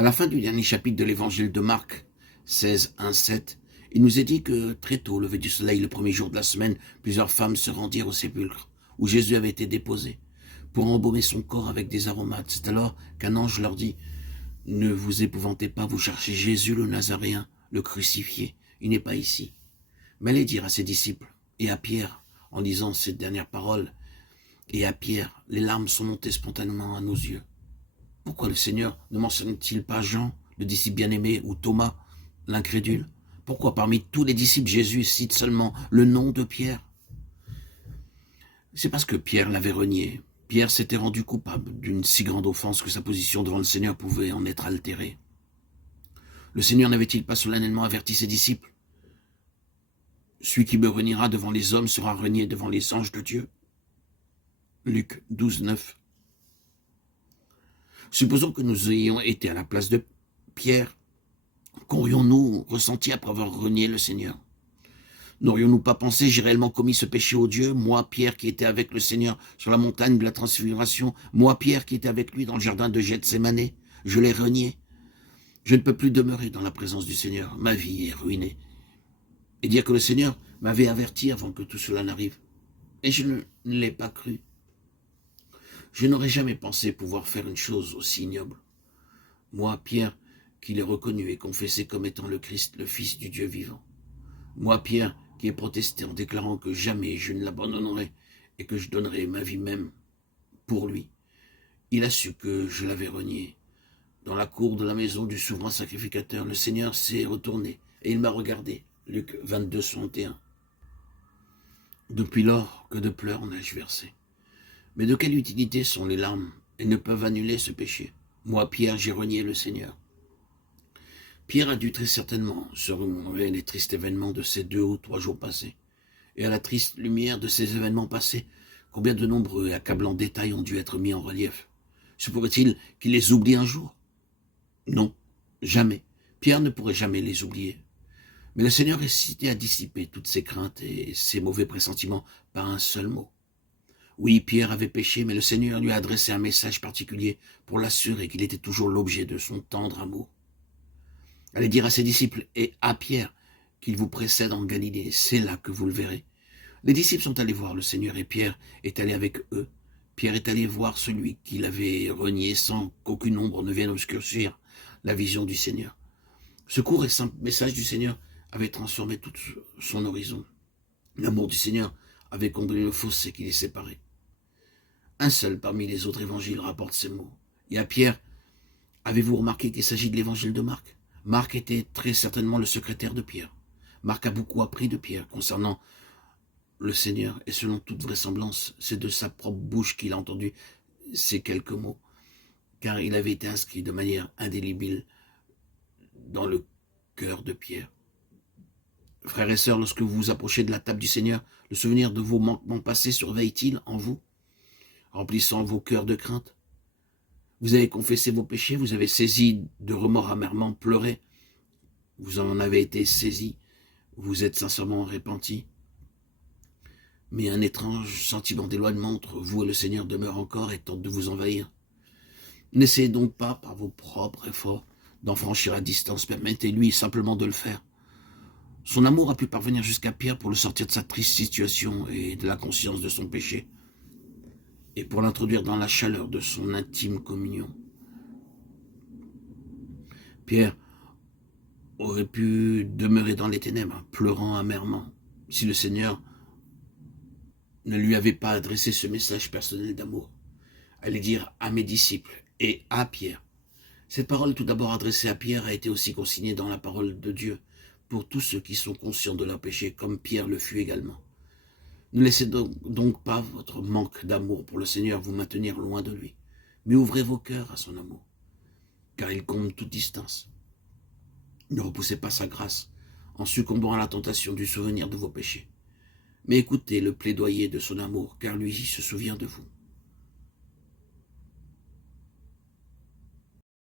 À la fin du dernier chapitre de l'évangile de Marc 16, 1, 7, il nous est dit que très tôt, au lever du soleil, le premier jour de la semaine, plusieurs femmes se rendirent au sépulcre où Jésus avait été déposé pour embaumer son corps avec des aromates. C'est alors qu'un ange leur dit: « Ne vous épouvantez pas, vous cherchez Jésus le Nazaréen, le crucifié. Il n'est pas ici. » Mais allez dire à ses disciples et à Pierre, en disant ces dernières paroles, et à Pierre, les larmes sont montées spontanément à nos yeux. Pourquoi le Seigneur ne mentionne-t-il pas Jean, le disciple bien-aimé, ou Thomas, l'incrédule? Pourquoi parmi tous les disciples, Jésus cite seulement le nom de Pierre? C'est parce que Pierre l'avait renié. Pierre s'était rendu coupable d'une si grande offense que sa position devant le Seigneur pouvait en être altérée. Le Seigneur n'avait-il pas solennellement averti ses disciples? Celui qui me reniera devant les hommes sera renié devant les anges de Dieu. Luc 12, 9. Supposons que nous ayons été à la place de Pierre. Qu'aurions-nous ressenti après avoir renié le Seigneur? N'aurions-nous pas pensé: j'ai réellement commis ce péché odieux, moi, Pierre, qui était avec le Seigneur sur la montagne de la transfiguration, moi, Pierre, qui était avec lui dans le jardin de Gethsémane, je l'ai renié. Je ne peux plus demeurer dans la présence du Seigneur, ma vie est ruinée. Et dire que le Seigneur m'avait averti avant que tout cela n'arrive. Et je ne l'ai pas cru. Je n'aurais jamais pensé pouvoir faire une chose aussi ignoble. Moi, Pierre, qui l'ai reconnu et confessé comme étant le Christ, le Fils du Dieu vivant. Moi, Pierre, qui ai protesté en déclarant que jamais je ne l'abandonnerai et que je donnerai ma vie même pour lui. Il a su que je l'avais renié. Dans la cour de la maison du souverain sacrificateur, le Seigneur s'est retourné et il m'a regardé. Luc 22, 61. Depuis lors, que de pleurs en ai-je versé. Mais de quelle utilité sont les larmes? Elles ne peuvent annuler ce péché. Moi, Pierre, j'ai renié le Seigneur. Pierre a dû très certainement se remémorer les tristes événements de ces 2 ou 3 jours passés. Et à la triste lumière de ces événements passés, combien de nombreux et accablants détails ont dû être mis en relief? Se pourrait-il qu'il les oublie un jour? Non, jamais. Pierre ne pourrait jamais les oublier. Mais le Seigneur est cité à dissiper toutes ses craintes et ses mauvais pressentiments par un seul mot. Oui, Pierre avait péché, mais le Seigneur lui a adressé un message particulier pour l'assurer qu'il était toujours l'objet de son tendre amour. Allez dire à ses disciples et à Pierre qu'il vous précède en Galilée, c'est là que vous le verrez. Les disciples sont allés voir le Seigneur et Pierre est allé avec eux. Pierre est allé voir celui qu'il avait renié sans qu'aucune ombre ne vienne obscurcir la vision du Seigneur. Ce court et simple message du Seigneur avait transformé tout son horizon. L'amour du Seigneur avait comblé le fossé qui les séparait. Un seul parmi les autres évangiles rapporte ces mots. Et à Pierre, avez-vous remarqué qu'il s'agit de l'évangile de Marc? Marc était très certainement le secrétaire de Pierre. Marc a beaucoup appris de Pierre concernant le Seigneur, et selon toute vraisemblance, c'est de sa propre bouche qu'il a entendu ces quelques mots, car il avait été inscrit de manière indélébile dans le cœur de Pierre. Frères et sœurs, lorsque vous vous approchez de la table du Seigneur, le souvenir de vos manquements passés surveille-t-il en vous, remplissant vos cœurs de crainte? Vous avez confessé vos péchés, vous avez saisi de remords amèrement pleuré, vous en avez été saisi, vous êtes sincèrement repenti. Mais un étrange sentiment d'éloignement entre vous et le Seigneur demeure encore et tente de vous envahir. N'essayez donc pas, par vos propres efforts, d'en franchir la distance, permettez-lui simplement de le faire. Son amour a pu parvenir jusqu'à Pierre pour le sortir de sa triste situation et de la conscience de son péché, et pour l'introduire dans la chaleur de son intime communion. Pierre aurait pu demeurer dans les ténèbres, pleurant amèrement, si le Seigneur ne lui avait pas adressé ce message personnel d'amour. Allez dire à mes disciples et à Pierre. Cette parole tout d'abord adressée à Pierre a été aussi consignée dans la parole de Dieu pour tous ceux qui sont conscients de leur péché, comme Pierre le fut également. Ne laissez donc pas votre manque d'amour pour le Seigneur vous maintenir loin de lui, mais ouvrez vos cœurs à son amour, car il comble toute distance. Ne repoussez pas sa grâce en succombant à la tentation du souvenir de vos péchés, mais écoutez le plaidoyer de son amour, car lui se souvient de vous.